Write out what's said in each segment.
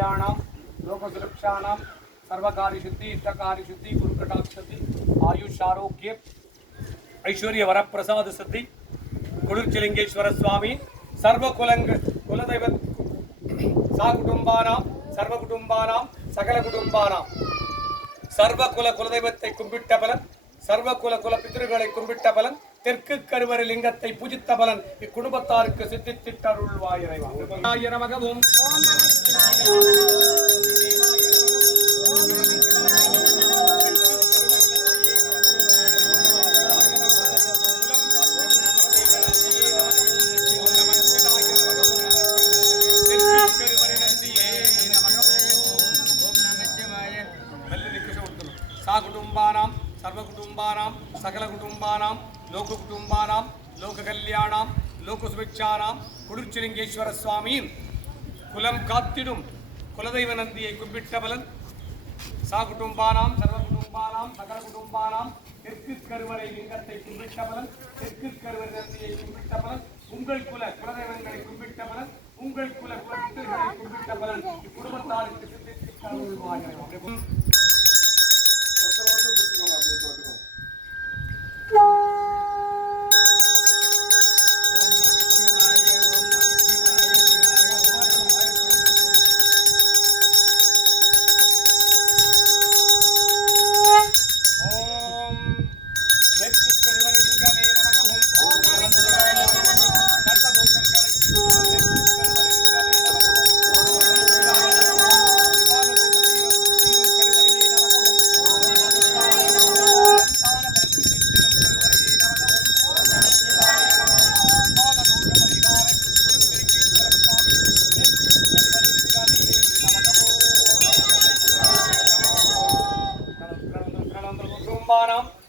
लोककल्याणां लोकसुरक्षाणां सर्वकार्यशुद्धि इष्टकार्यशुद्धि गुरुकटाक्षति आयुषारोग्य ऐश्वर्य वरप्रसाद सिद्धि कुडुर्चिलिंगेश्वर स्वामी कुलदैव सर्वकुटुंबानां सकल कुटुंबानां कुलदैवत्तै कुम्बिट्ट बलन सर्वकुल पितृகளை கும்பிட்ட பலன் தெற்கு கருவறை லிங்கத்தை பூஜித்த பலன் இக்குடும்பத்தாருக்கு சித்தித்திட்ட அருள்வாய் இறைவா. ஓம் நமக ஓம் कुटुंबानां सर्वकुटुंबानां सकल कुटुंबानां लोककुटुंबानां लोककल्याणां लोकसुभिक्षाणां कुडुर्चिलिंगेश्वर स्वामी कुलं कात्तिडुम कुलदैव नंदियै कुम्बिट्ट बलन सा कुटुंबानां सर्वकुटुंबानां सकल कुटुंबानां தெற்கு கருவறை லிங்கத்தை கும்பிட்ட பலன் தெற்கு கருவறை நந்தியை கும்பிட்ட பலன் உங்கள் குலதெய்வங்களை கும்பிட்ட பலன் உங்கள் குலப்பித்தர்களை கும்பிட்ட பலன் இக்குடும்பத்தாருக்கு சித்தித்திட்ட அருள்வாய் இறைவா.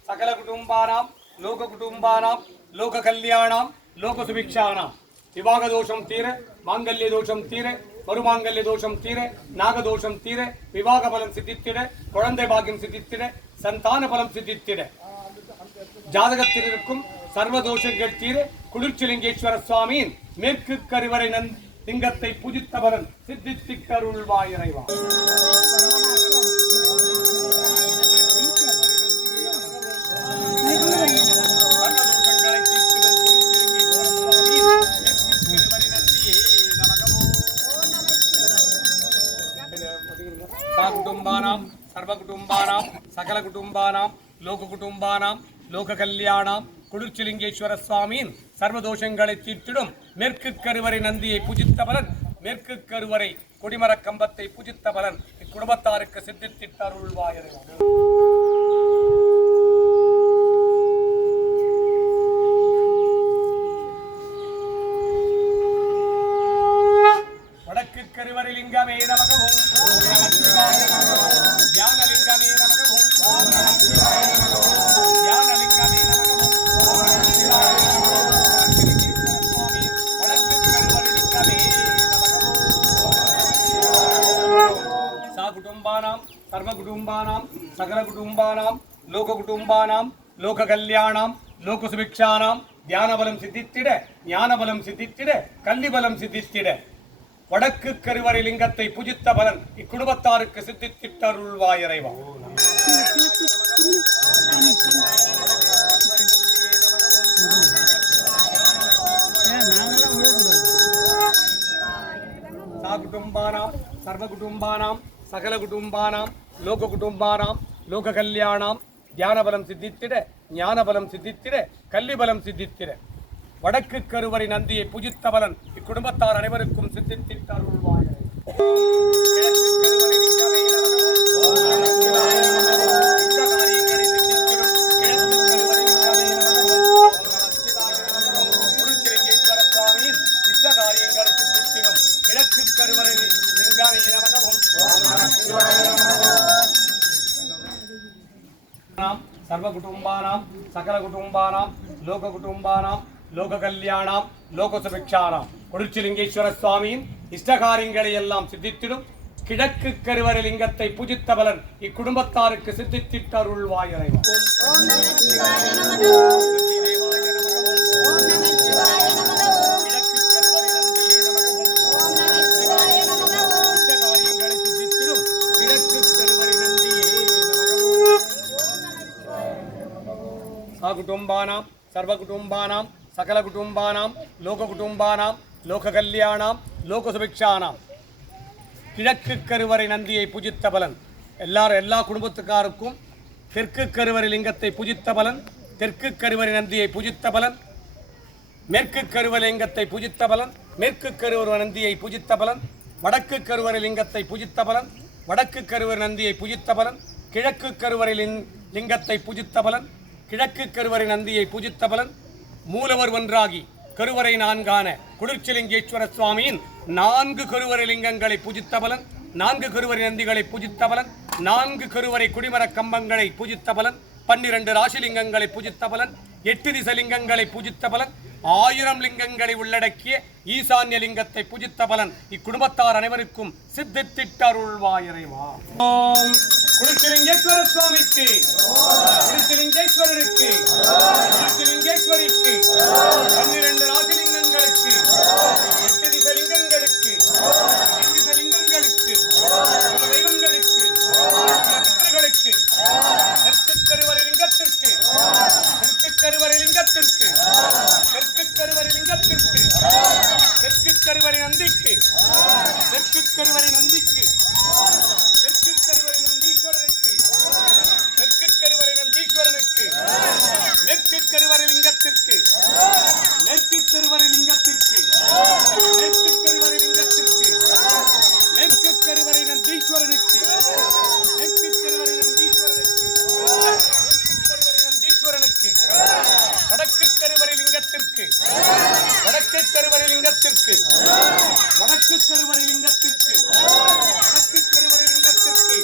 सकल कुटुंबानां लोककुटुंबानां लोककल्याणां लोकसुभिक्षाणां विवाह दोषं तीर मांगल्य दोषं तीर मरुमांगल्य दोषं तीर नागदोषं तीर विवाह बलं सिद्धित्तिड कुழந்தை பாக்கியம் சித்தித்திட சந்தான பலம் சித்தித்திட ஜாதகத்தில் இருக்கும் சர்வ தோஷங்கள் தீர குளிர்ச்சிலிங்கேஸ்வர சுவாமியின் மேற்கு கருவறை லிங்கத்தை பூஜித்த பலன் சித்தித்திட்ட அருள்வாய் இறைவா. कुटुंबानां सर्वकुटुंबानां सकल कुटुंबानां लोककुटुंबानां लोककल्याणां कुडुर्चिलिंगेश्वर स्वामिயின் सर्वदोषங்களை தீர்த்திடும் மேற்கு கருவறை நந்தியை பூஜித்த பலன் மேற்கு கருவறை கொடிமர கம்பத்தை பூஜித்த பலன் இக்குடும்பத்தாருக்கு சித்தித்திட்ட அருள்வாய் இறைவா. வடக்கு கருவறை லிங்கமே நமக ஓம் ध्यानलिंगमे नमः ओम ध्यानलिंगमे नमः ओम स्वामी वडक्कु करुवरि लिंगमे नमः सा कुटुंबानां सर्वकुटुंबानां सकल कुटुंबानां लोककुटुंबानां लोककल्याणां लोकसुभिक्षाणां ध्यानबलं सिद्धित्तिड ஞானபலம் சித்தித்திட கல்விபலம் சித்தித்திட வடக்கு கருவறை லிங்கத்தை பூஜித்த பலன் இக்குடும்பத்தாருக்கு சித்தித்திட்ட அருள்வாய் இறைவா. சா குடும்பானாம் சர்வகுடும்பானாம் சகல குடும்பானாம் லோககுடும்பானாம் லோககல்யாணாம் தியானபலம் சித்தித்திட ஞானபலம் சித்தித்திட கல்விபலம் சித்தித்திட வடக்கு கருவறை நந்தியை பூஜித்த பலன் இக்குடும்பத்தார் அனைவருக்கும் சித்தித்திட்ட அருள்வாய். கிழக்கு கருவறை லிங்கமே நமக ஓம் सर्वकुटुंबानां सकल कुटुंबानां लोककुटुंबानां लोककल्याणां लोकसुभिक्षाणां कुडुर्चिलिंगेश्वर स्वामिயின் இஷ்டகாரியங்களை எல்லாம் சித்தித்திடும் கிழக்கு கருவறை லிங்கத்தை பூஜித்த பலன் இக்குடும்பத்தாருக்கு சித்தித்திட்ட அருள்வாய் இறைவா. ஓம் நம சிவாய நமः தேவாய நமः ஓம் நம சிவாய நமः கிழக்கு கருவறை நந்தியே நமः ஓம் நம சிவாய நமः இஷ்டகாரியங்களை சாகுடும்பானாம் சர்வகுடும்பானாம் சகலகுடும்பானாம் லோககுடும்பானாம் லோககல்யாணாம் லோகசுபிக்ஷானாம். கிழக்கு கருவறை நந்தியை பூஜித்த பலன். எல்லா குடும்பத்துக்காருக்கும் தெற்கு கருவறை லிங்கத்தை பூஜித்த பலன், தெற்கு கருவறை நந்தியை பூஜித்த பலன், மேற்கு கருவறை லிங்கத்தை பூஜித்த பலன், மேற்கு கருவறை நந்தியை பூஜித்த பலன், வடக்கு கருவறை லிங்கத்தை பூஜித்த பலன், வடக்கு கருவறை நந்தியை பூஜித்த பலன், கிழக்கு கருவறை லிங்கத்தை பூஜித்த பலன், கிழக்கு கருவறை நந்தியை பூஜித்த பலன். மூலவர் ஒன்றாகி கருவறை நான்கான குளிர்ச்சிலிங்கேஸ்வர சுவாமியின் 4 கருவறை லிங்கங்களை பூஜித்த பலன், 4 கருவறை நந்திகளை பூஜித்த பலன், 4 கருவறை குடிமர கம்பங்களை பூஜித்த பலன், 12 ராசிலிங்கங்களை பூஜித்த பலன், 8 திசலிங்கங்களை பூஜித்த பலன், 1000 லிங்கங்களை உள்ளடக்கிய ஈசான்ய லிங்கத்தை பூஜித்த பலன் இக்குடும்பத்தார் அனைவருக்கும் சித்தித்திட்டருள்வாயிரைவா. ஓம் குளிர்ச்சிலிங்கேஸ்வர சுவாமிக்கு, குளிர்ச்சிலிங்கேஸ்வரருக்கு, குளிர்ச்சிலிங்கேஸ்வரிக்கு, 12 ராசிலிங்கங்களுக்கு, 8 திசலிங்கங்களுக்கு, 8 திசலிங்கங்களுக்கு, தெய்வங்களுக்கு, பித்ருக்களுக்கு, தெற்கு கருவறை லிங்கத்திற்கு, தெற்கு கருவறை லிங்கத்திற்கு, தெற்கு கருவறை லிங்கத்திற்கு, தெற்கு கருவறை நந்திக்கு, தெற்கு கருவறை நந்திக்கு, தெற்கு கருவறை நந்தீஸ்வரனுக்கு, தெற்கு கருவறை நந்தீஸ்வரனுக்கு, மேற்கு கருவறை லிங்கத்திற்கு, மேற்கு கருவறை லிங்கத்திற்கு, மேற்கு கருவறை லிங்கத்திற்கு, மேற்கு கருவறை நந்தீஸ்வரனுக்கு, மேற்கு கருவறை நந்தீஸ்வரனுக்கு, மேற்கு கருவறை நந்தீஸ்வரனுக்கு, வடக்கு கருவறை லிங்கத்திற்கு, வடக்கு கருவறை லிங்கத்திற்கு, வடக்கு கருவறை லிங்கத்திற்கு, வடக்கு கருவறை லிங்கத்திற்கு,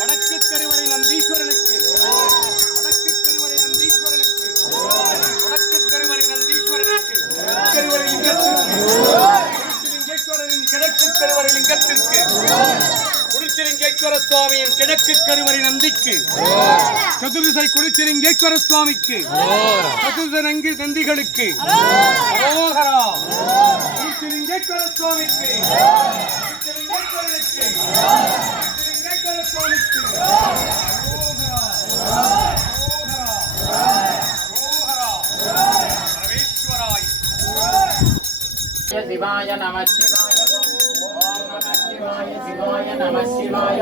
வடக்கு கருவறை நந்தீஸ்வரனுக்கு, வடக்கு கருவறை நந்தீஸ்வரனுக்கு, வடக்கு கருவறை நந்தீஸ்வரனுக்கு, கருவறை லிங்கத்திற்கு, குளிர்ச்சிலிங்கேஸ்வரரின் கிழக்கு கருவறை லிங்கத்திற்கு, குளிர்ச்சிலிங்கேஸ்வர சுவாமியின் கிழக்கு கருவறை நந்திக்கு, சதுர்திசை குளிர்ச்சிலிங்கேஸ்வர சுவாமிக்கு, சதுர்திசை நந்திகளுக்கு அரோகரா. குளிர்ச்சிலிங்கேஸ்வர சுவாமிக்கு, குளிர்ச்சிலிங்கேஸ்வரனுக்கு, குளிர்ச்சிலிங்கேஸ்வர சுவாமிக்கு அரோகரா, அரோகரா, அரோகரா. சர்வேஸ்வராய் சிவாய நம சிவாய ஓம் நம சிவாய சிவாய நம சிவாய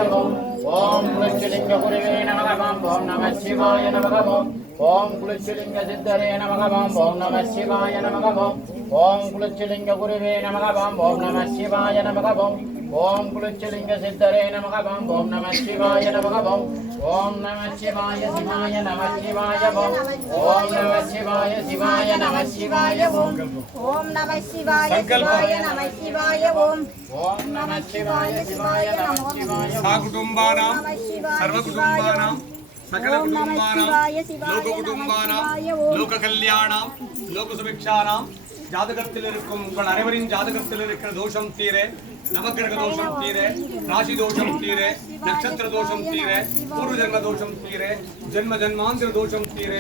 ஓம் குலச்சிலிங்க குருவே நமகம் ஓம் நம சிவாய நமகம் ஓம் குலச்சிலிங்க சித்தரே நமகம் ஓம் நம சிவாய நமகம் ஓம் குலச்சிலிங்க குருவே நமகம் ஓம் நம சிவாய நமகம் ஓம் குலச்சிலிங்க சித்தரே நமகம் ஓம் நம சிவாய நமகம் ஓம் நம சிவாய சிவாய நம சிவாய ஓம் நம சிவாய சிவாய நம சிவாய ஓம் நம சிவாய சிவாய நம சிவாய ஓம் நம சிவாய சிவாய நம சிவாய சாகுடும்பானாம் சர்வகுடும்பானாம் சகலகுடும்பானாம் லோககுடும்பானாம் லோககல்யாணாம் லோகசுபிக்ஷானாம். ஜாதகத்தில் இருக்கும் உங்கள் அனைவரின் ஜாதகத்தில் இருக்கிற தோஷம் தீர, நவக்கிரக தோஷம் தீர, ராசி தோஷம் தீர, நட்சத்திர தோஷம் தீர, பூர்வ ஜென்ம தோஷம் தீர, ஜென்ம ஜன்மாந்திர தோஷம் தீர,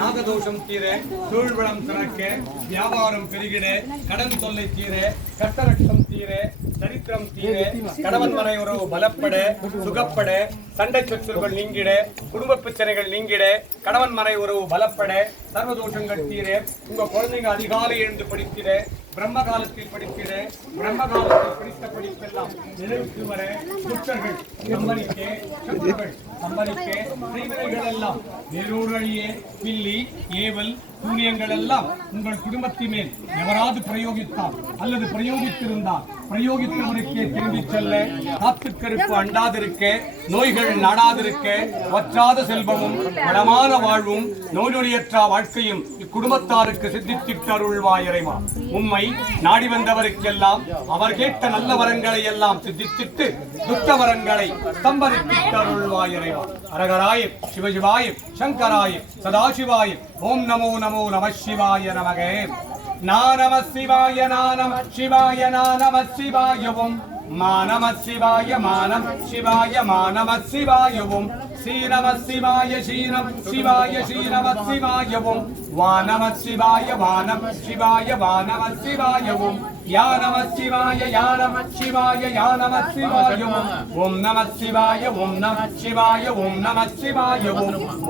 நாக தோஷம் தீர, தொழில் வளம் திறக்க, வியாபாரம் பெருகிட, கடன் தொல்லை தீர, கட்டரட்சம் தீர, சரித்திரம் தீர, கணவன் மனை உறவு பலப்பட, சுகப்பட, சண்டை சச்சரவுகள் நீங்கிட, குடும்ப பிரச்சனைகள் நீங்கிட, கணவன் மனை உறவு பலப்பட, சர்வதோஷங்கள் தீர, உங்க குழந்தைங்க அதிகாலை எழுந்து படித்திட, பிரம்ம காலத்தில் படித்திட, பிரம்ம காலத்தில் படித்த படிப்பெல்லாம் நிறைவுக்கு வர, துஷ்டர்கள் சம்பளிக்க, சத்துருக்கள் சம்பளிக்க, செய்வனைகள் எல்லாம் வேறொழியே, பில்லி ஏவல் சூரியங்கள் எல்லாம் உங்கள் குடும்பத்தின் மேல் எவராது பிரயோகித்தால் அல்லது பிரயோகித்திருந்தால் பிரயோகித்தவருக்கே திரும்பி செல்ல, காத்துக்கருப்பு அண்டாதிருக்க, நோய்கள் நாடாதிருக்க, வற்றாத செல்வமும் வளமான வாழ்வும் நோய்நொடியற்ற வாழ்க்கையும் இக்குடும்பத்தாருக்கு சித்தித்திட்டு அருள்வாயிரைமா. உம்மை நாடி வந்தவருக்கெல்லாம் அவர் கேட்ட நல்ல வரங்களை எல்லாம் சித்தித்திட்டு துக்க வரங்களை ஸ்தம்பரித்திட்டு அருள்வாயிரைமா. அரகராய சிவசிவாய சங்கராய சதாசிவாய ஓம் நமோ நமோ நம சிவாய நமக. நம சிவாய நம சிவாய நம சிவாய ஓம் மா நம சிவாய மா நம சிவாய மா நம சிவாய ஓம் ஸ்ரீ நம சிவாய ஸ்ரீ நம சிவாய ஸ்ரீ நம சிவாய ஓம் வா நம சிவாய வா நம சிவாய வா நம சிவாய ஓம் யா நம சிவாய யா நம சிவாய யா நம சிவாய ஓம் நம சிவாய ஓம் நம சிவாய ஓம் நம சிவாய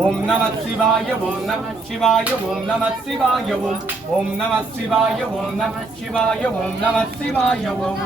ஓம் நம சிவாய ஓம் நம சிவாய ஓம் நம சிவாய ஓம் நம சிவாய ஓம் நம சிவாய ஓம் நம சிவாய ஓம்